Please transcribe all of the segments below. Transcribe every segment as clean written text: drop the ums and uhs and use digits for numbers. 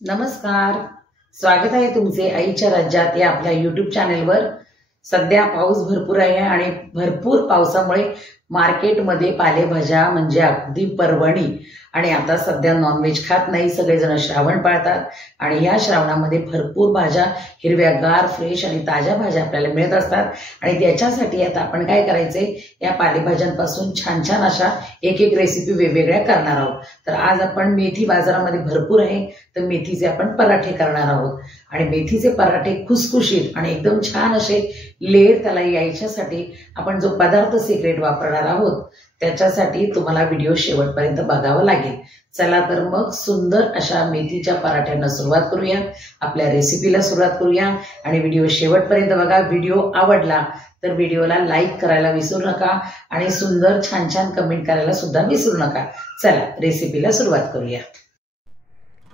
नमस्कार, स्वागत आहे तुमचे आईच्या राज्यात या आपल्या यूट्यूब चॅनेलवर। सध्या पाऊस भरपूर आहे आणि भरपूर पावसामुळे मार्केटमध्ये पालेभाज्या म्हणजे अगदी पर्वणी। आणि आता सध्या नॉनव्हेज खात नाही, सगळेजण श्रावण पाळतात आणि या श्रावणामध्ये भरपूर भाज्या हिरव्यागार फ्रेश आणि ताज्या भाज्या आपल्याला मिळत असतात। आणि त्याच्यासाठी आता आपण काय करायचे, या पालेभाज्यांपासून छान छान अशा एक एक रेसिपी वेगवेगळ्या करणार आहोत। तर आज आपण मेथी बाजारामध्ये भरपूर आहे, तर मेथीचे आपण पराठे करणार आहोत। आणि मेथीचे पराठे खुसखुशीत आणि एकदम छान असे लेअर त्याला यायच्यासाठी आपण जो पदार्थ सिक्रेट वापरणार आहोत त्याच्यासाठी तुम्हाला व्हिडिओ शेवटपर्यंत बघावा लागेल। चला तर मग सुंदर अशा मेथीच्या पराठ्यांना सुरुवात करूया, आपल्या रेसिपीला सुरुवात करूया। आणि व्हिडिओ शेवटपर्यंत बघा। व्हिडिओ आवडला तर व्हिडिओला लाईक करायला विसरू नका आणि सुंदर छान छान कमेंट करायला सुद्धा विसरू नका। चला रेसिपीला सुरुवात करूया।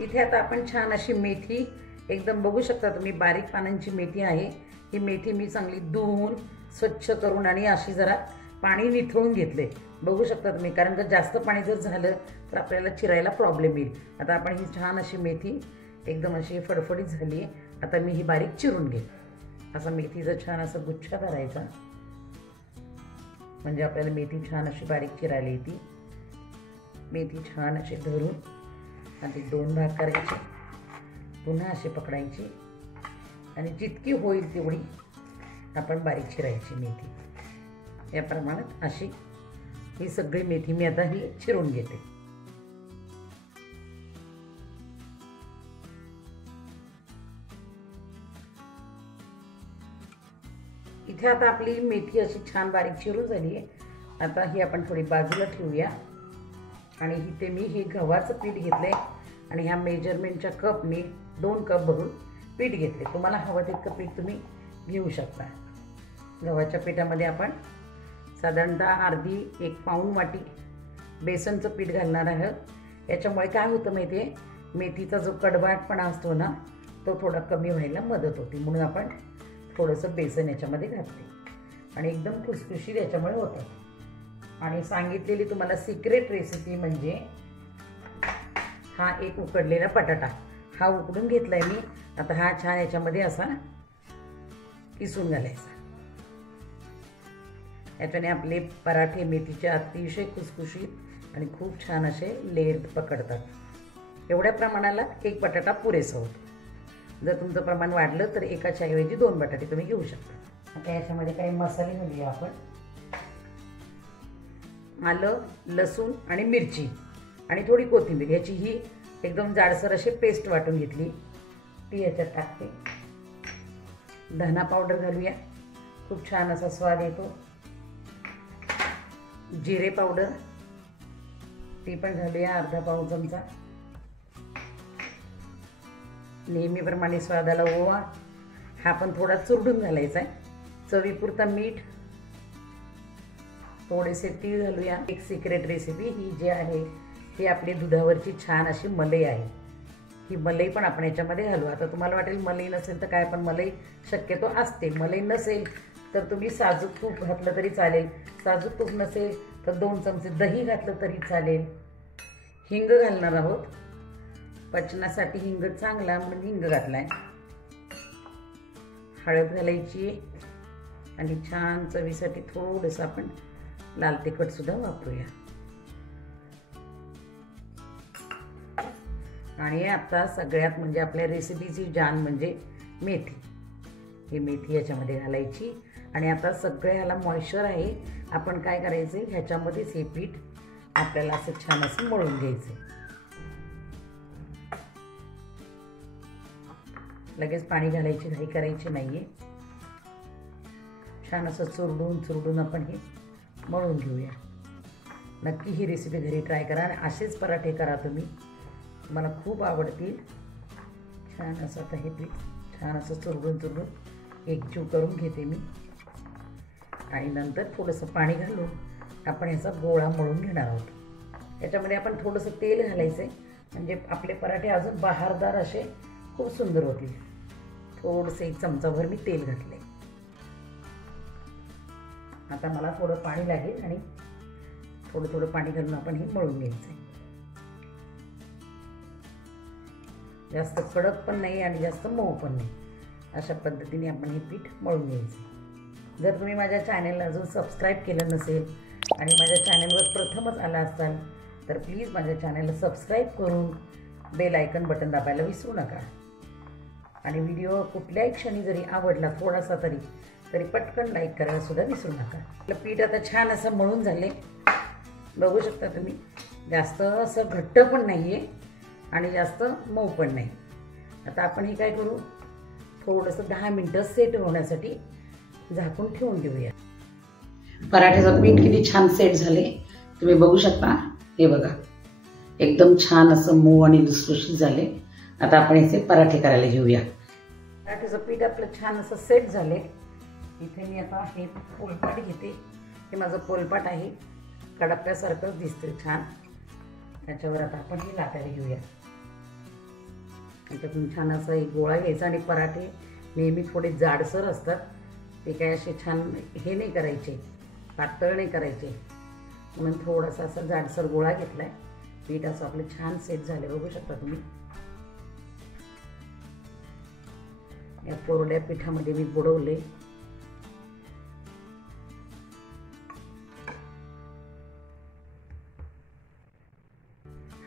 इथे आता आपण छान अशी मेथी एकदम बघू शकता तुम्ही, बारीक पानांची मेथी आहे। ही मेथी मी चांगली धुवून स्वच्छ करून आणि अशी जरा पाणी निथळून घेतले, बघू शकता तुम्ही, कारण जर जास्त पाणी जर झालं तर आपल्याला चिरायला प्रॉब्लेम येईल। आता आपण ही छान अशी मेथी एकदम अशी फडफडीत झाली आहे, आता मी ही बारीक चिरून घेईन। असा मेथीचा छान असा गुच्छा करायचा, म्हणजे आपल्याला मेथी छान अशी बारीक चिरायला येते। मेथी छान अशी धरून आणि दोन भाग करायचे, पुन्हा अशी पकडायची आणि जितकी होईल तेवढी आपण बारीक चिरायची मेथी। या प्रमाणात अशी ही सगळी मेथी मी आता ही चिरून घेते। इथे आता आपली मेथी अशी छान बारीक चिरून झाली आहे। आता ही आपण थोडी बाजूला ठेवूया आणि इथे मी हे गव्हाचं पीठ घेतलंय आणि ह्या मेजरमेंटच्या कपने 2 कप भरून पीठ घेतले। तुम्हाला हवं तितकं पीठ तुम्ही घेऊ शकता। गव्हाच्या पिठामध्ये आपण साधारणतः अर्धी 1 पाऊण वाटी बेसनचं पीठ घालणार आहोत। याच्यामुळे काय होतं माहिती आहे, मेथीचा जो कडवाटपणा असतो ना तो थोडा कमी व्हायला मदत होती, म्हणून आपण थोडंसं बेसन याच्यामध्ये घातले आणि एकदम खुसखुशीत याच्यामुळे होतं। आणि सांगितलेली तुम्हाला सिक्रेट रेसिपी म्हणजे हा एक उकडलेला बटाटा, हा उकडून घेतलाय मी। आता हा छान याच्यामध्ये असा किसून घालायचा, याच्याने आपले पराठे मेथीचे अतिशय खुसखुशीत आणि खूप छान असे लेअर पकडतात। एवढ्या प्रमाणाला 1 बटाटा पुरेसा होतो। जर तुमचं प्रमाण वाढलं तर एकाच्या ऐवजी 2 बटाटे तुम्ही घेऊ शकता। आता याच्यामध्ये काही मसाले घालूया आपण, आलं, लसूण आणि मिरची आणि थोडी कोथिंबीर, याची ही एकदम जाडसर अशी पेस्ट वाटून घेतली, ती याच्यात टाकते। धना पावडर घालूया, खूप छान असा स्वाद येतो। जिरे पावडर ती पण घालूया, अर्धा पाऊण चमचा। नेहमीप्रमाणे स्वादाला ओवा, हा पण थोडा चुरडून घालायचा आहे। चवीपुरता मीठ, थोडेसे तीळ घालूया। एक सिक्रेट रेसिपी ही जी आहे ही आपली दुधावरची छान अशी मलाई आहे, ही मलाई पण आपण याच्यामध्ये घालू। आता तुम्हाला वाटेल मलाई नसेल तर काय, पण मलाई शक्यतो असते। मलाई नसेल तर तुम्ही साजूक तूप घातलं तरी चालेल, साजूक तूप नसेल तर 2 चमचे दही घातलं तरी चालेल। हिंग घालणार आहोत, पचनासाठी हिंग चांगला म्हणून हिंग घातलाय। हळद घालायची आणि छान चवीसाठी थोडंसं आपण लाल तिखट सुद्धा वापरूया। आणि आता सगळ्यात म्हणजे आपल्या रेसिपीची जान म्हणजे मेथी, ही मेथी याच्यामध्ये घालायची। आणि आता सगळ्याला मॉइश्चर आहे, आपण काय करायचं, ह्याच्यामध्येच हे पीठ आपल्याला असं छान असं मळून घ्यायचं। लगेच पाणी घालायची घाई करायची नाहीये, छान असं चुरडून चुरडून आपण हे मळून घेऊया। नक्की ही रेसिपी घरी ट्राय करा आणि असेच पराठे करा तुम्ही, मला खूप आवडतील। छान असं आता हे पीठ छान असं चुरडून चुरडून एकजीव करून घेते मी आणि नंतर थोडंसं पाणी घालून आपण याचा गोळा मळून घेणार आहोत। याच्यामध्ये आपण थोडंसं तेल घालायचं आहे, म्हणजे आपले पराठे अजून बहारदार असे खूप सुंदर होतील। थोडंसं 1 चमचाभर मी तेल घातले। आता मला थोडं पाणी लागेल आणि थोडं थोडं पाणी घालून आपण हे मळून घ्यायचं आहे। जास्त कडक पण नाही आणि जास्त मऊ पण नाही. अशा पद्धतीने आपण हे पीठ मळून घ्यायचं. जर तुम्ही माझ्या चॅनलला अजून सबस्क्राईब केलं नसेल आणि माझ्या चॅनलवर प्रथमच आला असाल तर प्लीज माझ्या चॅनलला सबस्क्राईब करून बेल आयकन बटन दाबायला विसरू नका. आणि व्हिडिओ कुठल्याही क्षणी जरी आवडला थोडासा तरी पटकन लाईक करायला सुद्धा विसरू नका. आपलं पीठ आता छान असं मळून झाले. बघू शकता तुम्ही, जास्त असं घट्ट पण नाही आहे आणि जास्त मऊ पण नाही. आता आपण हे काय करू, थोडंसं 10 मिनटं सेट होण्यासाठी झाकून ठेवून देऊया. पराठ्याचं पीठ किती छान सेट झाले तुम्ही बघू शकता. हे बघा, एकदम छान असं मऊ आणि लुसलुशीत झाले. आता आपण याचे पराठे करायला घेऊया. पराठ्याचं पीठ आपलं छान असं सेट झाले. इथे मी आता हे पोलपाट घेते. हे माझं पोलपाट आहे, कडप्प्यासारखंच दिसते छान. त्याच्यावर आता आपण हे लाटायला घेऊया. त्याच्यातून छान असा एक गोळा घ्यायचा. आणि पराठे नेहमी थोडे जाडसर असतात, ते काय असे छान हे नाही करायचे, पातळ नाही करायचे, म्हणून थोडासा असा जाडसर गोळा घेतलाय. पीठ असं आपलं छान सेट झाले बघू शकता तुम्ही. या कोरड्या पिठामध्ये मी बुडवले.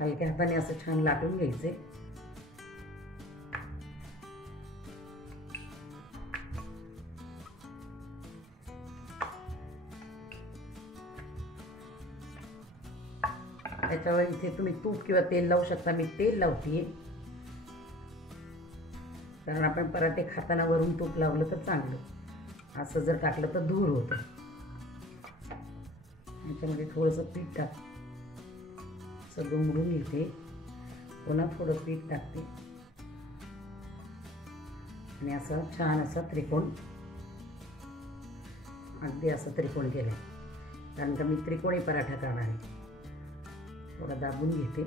हलक्या हाताने असं छान लाटून घ्यायचे. त्याच्यावर इथे तुम्ही तूप किंवा तेल लावू शकता. मी तेल लावते कारण आपण पराठे खाताना वरून तूप लावलं तर चांगलं. असं जर टाकलं तर धूर होतं. याच्यामध्ये थोडंसं पीठ टाक, सगळं मुरून घेते. पुन्हा थोडं पीठ टाकते आणि असं छान असा त्रिकोण, अगदी असं त्रिकोण केलं कारण का मी त्रिकोणी पराठा करणार आहे. थोडा दाबून घेते.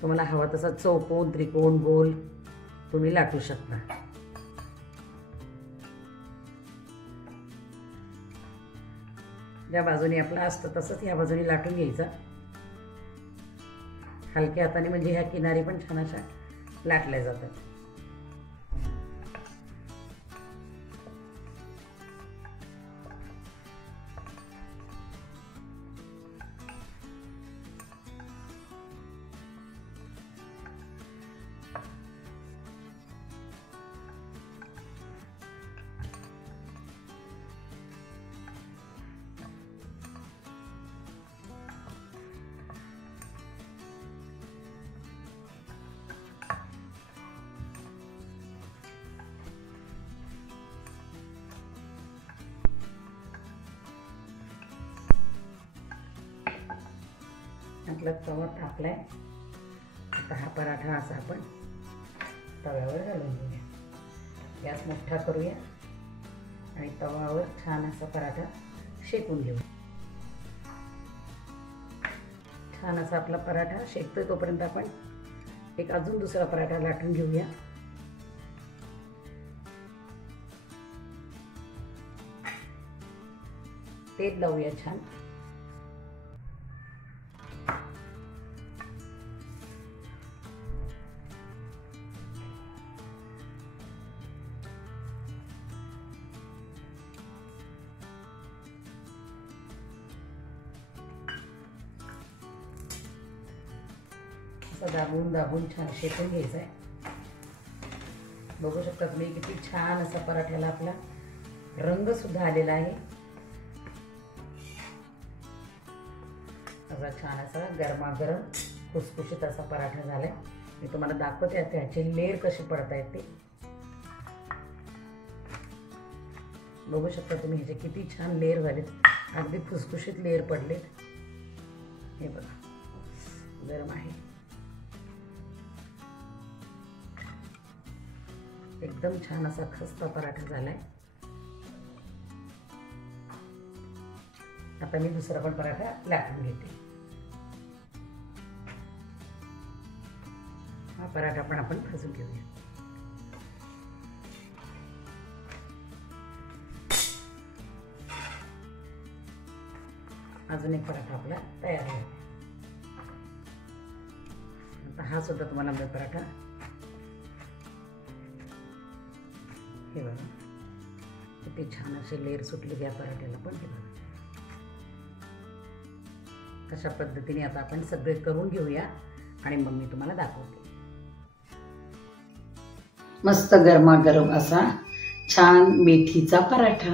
तुम्हाला हवा तसा चौकोन, त्रिकोण, गोल तुम्ही लाटू शकता. ज्या बाजूने आपलं असतं तसंच या बाजूने लाटून घ्यायचा हलक्या हाताने, म्हणजे ह्या किनारी पण छान अशा लाटल्या जातात. आपला तवा तापलाय. आता हा पराठा असा आपण तव्यावर घालून घेऊया. गॅस मोठा करूया आणि तव्यावर छान असा पराठा शेकून घेऊ. छान असा आपला पराठा शेकतोय तोपर्यंत आपण एक अजून दुसरा पराठा लाटून घेऊया. तेल लावूया छान. दाबून दाबून छान शेकून घ्यायचं आहे. बघू शकता तुम्ही किती छान असा पराठ्याला आपला रंग सुद्धा आलेला आहे. असा छान असा गरमागरम खुसखुशीत असा पराठा झालाय. मी तुम्हाला दाखवते त्याचे लेयर कसे पडत आहेत ते. बघू शकता तुम्ही ह्याचे किती छान लेयर झालेत, अगदी खुसखुशीत लेयर पडलेत. हे बघा गरम आहे, एकदम छान असा खस्ता पराठा झालाय. आता मी दुसरा पण पराठा लाटून घेते. हा पराठा पण आपण भाजून घेऊया. अजून एक पराठा आपला तयार आहे. आता हा सुद्धा तुम्हाला मी पराठा, हे बघा किती छान असे लेअर सुटले या पराठ्याला पण. हे बघा कशा पद्धतीने आता आपण सगळे करून घेऊया आणि मग मी तुम्हाला दाखवते. मस्त गरमागरम असा छान मेथीचा पराठा.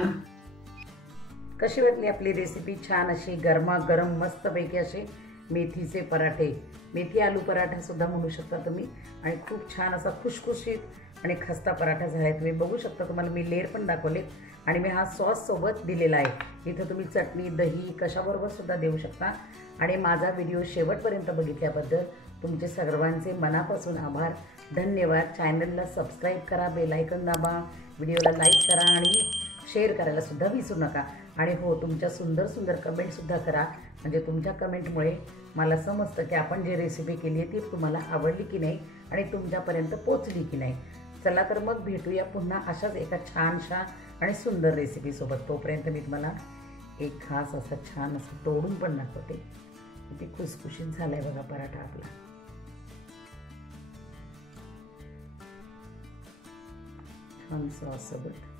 कशी वाटली आपली रेसिपी? छान अशी गरमागरम मस्तपैकी असे मेथीचे पराठे, मेथी आलू पराठा सुद्धा म्हणू शकता तुम्ही. आणि खूप छान असा खुशखुशीत आणि खस्ता पराठा झाला आहे. तुम्ही बघू शकता, तुम्हाला मी लेअर पण दाखवलेत आणि मी हा सॉस सोबत दिलेला आहे. इथं तुम्ही चटणी, दही कशाबरोबर सुद्धा देऊ शकता. आणि माझा व्हिडिओ शेवटपर्यंत बघितल्याबद्दल तुमचे सर्वांचे मनापासून आभार, धन्यवाद. चॅनलला सबस्क्राईब करा, बेल आयकॉन दाबा, व्हिडिओला लाईक करा आणि शेअर करायला सुद्धा विसरू नका. आणि हो, तुमच्या सुंदर सुंदर कमेंटसुद्धा करा, म्हणजे तुमच्या कमेंटमुळे मला समजतं की आपण जी रेसिपी केली आहे ती तुम्हाला आवडली की नाही आणि तुमच्यापर्यंत पोचली की नाही. चला तर मग भेटूया पुन्हा अशाच एका छानशा आणि सुंदर रेसिपीसोबत. तोपर्यंत मी तुम्हाला एक खास असा छान असं तोडून पण दाखवते. किती खुसखुशीत झाला आहे बघा पराठा आपला. छान सॉस सोबत.